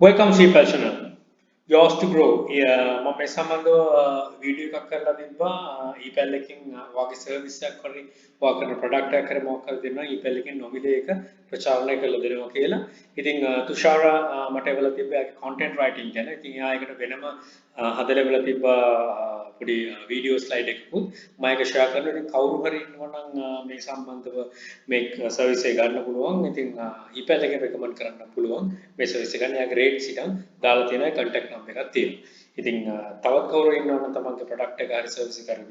Welcome Speedpack channel. Yours to grow. මම මේ සම්බන්ධව වීඩියෝ එකක් කරලා තිබ්බා ඊපැල් එකකින් වාගේ සර්විස් එකක් කරේ වා කරන ප්‍රොඩක්ට් එකක් කරේ මොකක් කරලා දෙනවා ඊපැල් එකකින් නොමිලේ එක ප්‍රචාරණය කරලා දෙනවා කියලා. ඉතින් තුෂාරා මට එවලා තිබ්බා content writing ගැන. ඉතින් එයා ඒකට වෙනම හදලා එවලා තිබ්බා පොඩි වීඩියෝ ස්ලයිඩ් එකකුත් මම ඒක ෂෙයා කරනවා. ඉතින් කවුරු හරි ඉන්නවා නම් මේ සම්බන්ධව මේ සර්විස් එක ගන්න පුළුවන්. ඉතින් ඊපැල් එකෙන් රෙකමන්ඩ් කරන්න පුළුවන්. මේ සර්විස් එක ගන්න යාගේ රේට්ස් ඉතින් දාලා තියෙනවා contact number එකක් තියෙනවා. ඉතින් තවත් කවුරු ඉන්නවනම් තමන්ගේ ප්‍රොඩක්ට් එක හරි සර්විස් එක හරි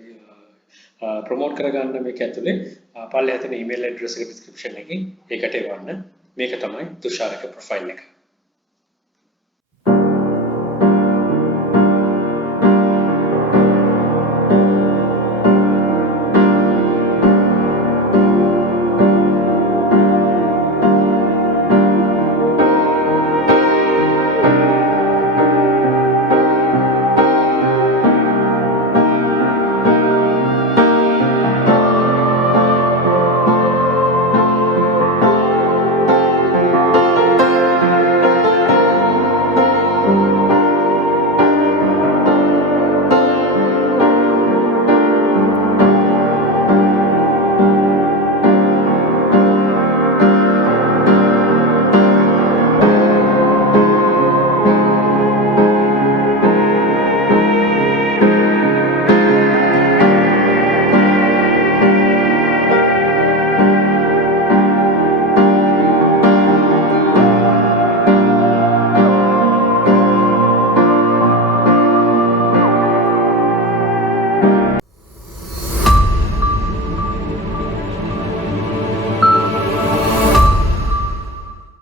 ප්‍රොමෝට් කරගන්න මේක ඇතුලේ පල්ලෙහා තියෙන ඊමේල් ඇඩ්‍රස් එක ඩිස්ක්‍රිප්ෂන් එකේ ඒකට එවන්න. මේක තමයි තුෂාරගේ ප්‍රොෆයිල් එක.